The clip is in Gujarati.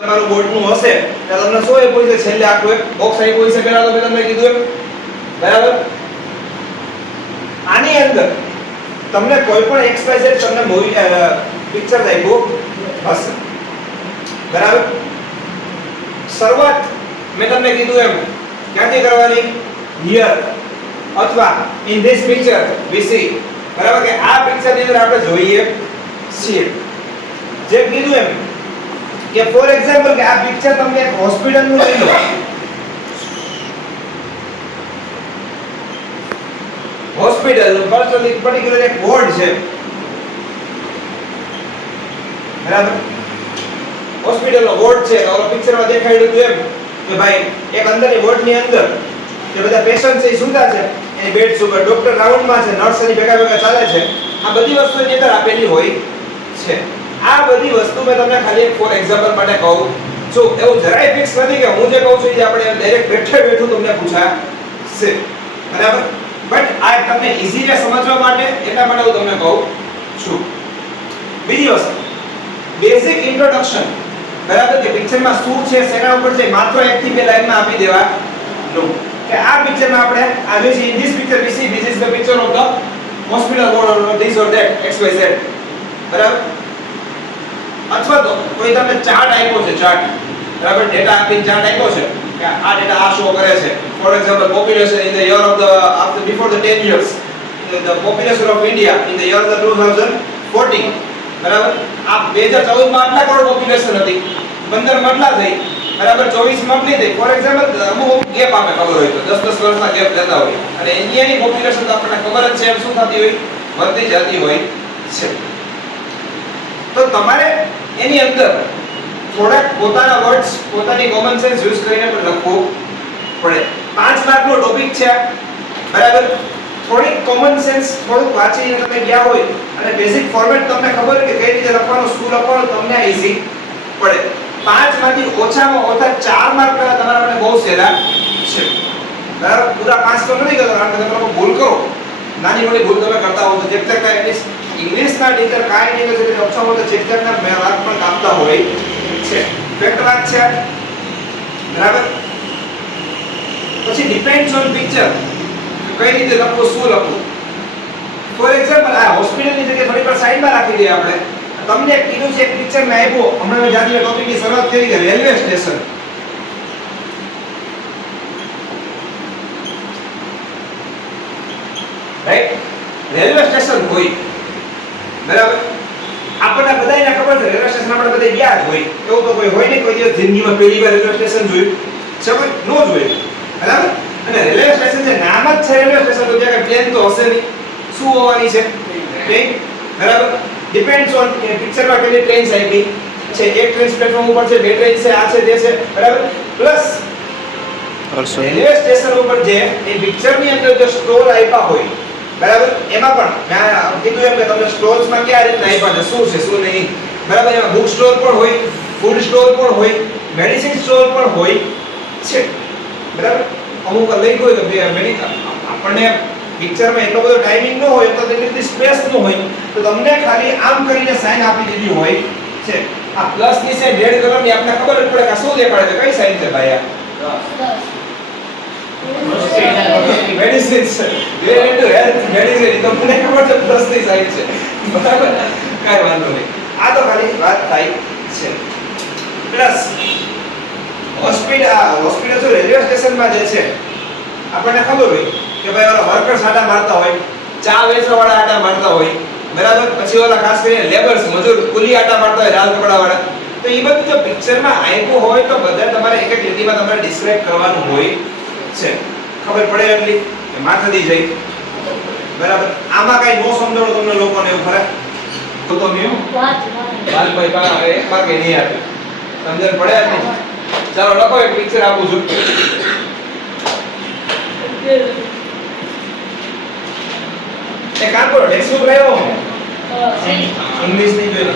તમારું બોર્ડનું હશે તો તમને શું આપ્યું છે છેલ્લે આખું એક બોક્સ આપ્યું છે પહેલા તો મેં તમને કીધું એમ બરાબર આની અંદર તમને કોઈ પણ XYZ તમને મૂવી પિક્ચર આપ્યું હશે બરાબર શરૂઆત મેં તમને કીધું એમ ક્યાંથી કરવાની હિયર અથવા in this picture we see બરાબર કે આ પિક્ચર ની અંદર આપણે જોઈએ છીએ જે કીધું એમ કે ફોર એક્ઝામ્પલ કે આ પિક્ચર તમને એક હોસ્પિટલ નું લઈ લો હોસ્પિટલ નું પર્ટિક્યુલર એક વોર્ડ છે બરાબર હોસ્પિટલ નો વોર્ડ છે તો પિક્ચર માં દેખાડ્યું હતું એમ કે ભાઈ એક અંદરની વોર્ડ ની અંદર જે બધા પેશન્ટ છે સુતા છે એની બેડ ઉપર ડોક્ટર રાઉન્ડ માં છે નર્સ એની ભેગા ચાલે છે આ બધી વસ્તુ એની અંદર આપેલી હોય છે આ બધી વસ્તુ મેં તમને ખાલી એક ફોર એક્ઝામ્પલ માટે કહું છું એવું જરાય ફિક્સ નથી કે હું જે કહું છું એ આપણે ડાયરેક્ટ બેઠું તમને પૂછાશે બરાબર બટ આ તમને ઈઝીલી સમજવા માટે એટલા માટે હું તમને કહું છું બીજી વસ્તુ બેઝિક ઇન્ટ્રોડક્શન બરાબર કે પિક્ચરમાં શું છે શેના ઉપર છે માત્ર એક થી બે લાઈનમાં આપી દેવાનું કે આ પિક્ચરમાં આપણે આ જે in this picture we see this is the picture of the hospital ward or this or that XYZ બરાબર અથવા તો કોઈ તમને ચાર્ટ આપ્યો છે ચાર્ટ બરાબર ડેટા આપીને ચાર્ટ આપ્યો છે કે આ ડેટા આ શો કરે છે for example population in the year of the after before the 10 years the population of India in the year 2014 બરાબર આ 2014 માં આટલા કરોડ પોપ્યુલેશન હતી 15 માં આટલા થઈ બરાબર 24 માં આટલી થઈ ફોર એક્ઝામ્પલ અમુક ગેપ આપે ખબર હોય તો 10 વર્ષના ગેપ લેતા હોય અને ઇન્ડિયાની પોપ્યુલેશન તો આપણને ખબર જ છે એમ શું થતી હોય વધતી જતી હોય છે તો તમારે એની અંદર થોડાક પોતાના વર્ડ્સ પોતાની કોમન સેન્સ યુઝ કરીને પણ લખવું પડે 5 માર્કનો ટોપિક છે બરાબર થોડી કોમન સેન્સ થોડું વાંચીને તમે ગયા હોય અને બેઝિક ફોર્મેટ તમને ખબર હોય કે કઈ રીતે લખવાનું શું લખવાનું તમને ઈઝી પડે 5 માંથી ઓછામાં ઓછા 4 માર્ક તમારા માટે બહુ સહેલા છે બરાબર પૂરા 5 તો નથી કરતા કારણ કે તમે લોકો ભૂલ કરો નાની મોટી ભૂલ તમે કરતા હો તો જેમ તક એટલીસ્ટ ઇંગ્લિશના ટીચર કાઈ નહીં કરે છે ઓછામાં ઓછા ચેપ્ટરના માર્ક પણ કાપતા હોય છે ફેક્ટ વાત છે બરાબર પછી ડિપેન્ડ્સ ઓન પિક્ચર કઈ રીતે લખવું શું લખવું ફોર એક્ઝામ્પલ આ હોસ્પિટલની જગ્યાએ થોડી પર સાઈડમાં રાખી દઈએ આપણે તમને એક કીધું છે એક પિક્ચર મેં આપ્યો હમણાં મેં જાતીય ટોપિકની શરૂઆત કરી કે railway station right railway station હોય બરાબર આપણને બધાયને ખબર છે રેલવે સ્ટેશન આપણે બધા ગયા જ હોય એવું તો કોઈ હોય નહીં કોઈ દિવસ જિંદગીમાં પહેલી વાર રેલવે સ્ટેશન જોયું છે કોઈ નો જોયું બરાબર અને રેલવે સ્ટેશન જે નામ જ છે રેલવે સ્ટેશન તો ત્યાં ટ્રેન તો હશે નહીં શું હોવાની છે ટ્રેન બરાબર ડિપેન્ડ્સ ઓન કે પિક્ચરમાં કેટલી ટ્રેન્સ આવી છે એક ટ્રેન પ્લેટફોર્મ ઉપર છે બે ટ્રેન છે આ છે તે છે બરાબર પ્લસ રેલવે સ્ટેશન ઉપર જે એ પિક્ચરની અંદર જે સ્ટોર આપ્યા હોય બરાબર એમાં પણ મેં કીધું એમ કે તમને સ્ટોર્સમાં કયા રીતના આપ્યા છે શું છે શું નહીં બરાબર એમાં બુક સ્ટોર પણ હોય ફૂડ સ્ટોર પણ હોય મેડિસિન સ્ટોર પણ હોય છે બરાબર અમુક લઈ ગયો તો આપણને પિક્ચરમાં એટલો બધો ટાઈમિંગ ન હોય તો તેની સ્પેસ ન હોય તો તમને ખાલી આમ કરીને સાઈન આપી દીધી હોય છે આ પ્લસ ની સાઈન રેડ કલરની આપણને ખબર જ પડે કે શું દેખાડે છે કઈ સાઈન છે ભાઈ આ મેડિસિન છે રિલેટેડ ટુ હેલ્થ મેડિસિન તો મને ખબર છે પ્લસ ની સાઈન છે બરાબર કાઈ વાંધો નહીં આ તો ખાલી વાત થાય છે પ્લસ હોસ્પિટલ જો રેલવે સ્ટેશનમાં જે છે આપણને ખબર હોય કે ભાઈ ઓલા વર્કર્સ આટા મારતા હોય ચા વેચવાવાળા આટા મારતા હોય બરાબર પછી ઓલા ખાસ કરીને લેબર્સ મજૂર કુલી આટા મારતા હોય લાલ કપડાવાળા તો એ બધું જો પિક્ચરમાં આપ્યું હોય તો બધા તમારે એક એક લીટીમાં તમારે ડિસ્ક્રાઇબ કરવાનું હોય છે ખબર પડે એટલી કે માથાથી જઈ બરાબર આમાં કઈ નો સમજાણો તમને લોકોને એવું ખરા તો મેં ભાઈ બા એક માર્કે નહીં આપે સમજણ પડે નહીં ચાલો લખો એક પિક્ચર આપું છું એ કામ કરો ટેક્સ્ટ બુક લાવ્યો ઇંગ્લિશ ની જોઈએ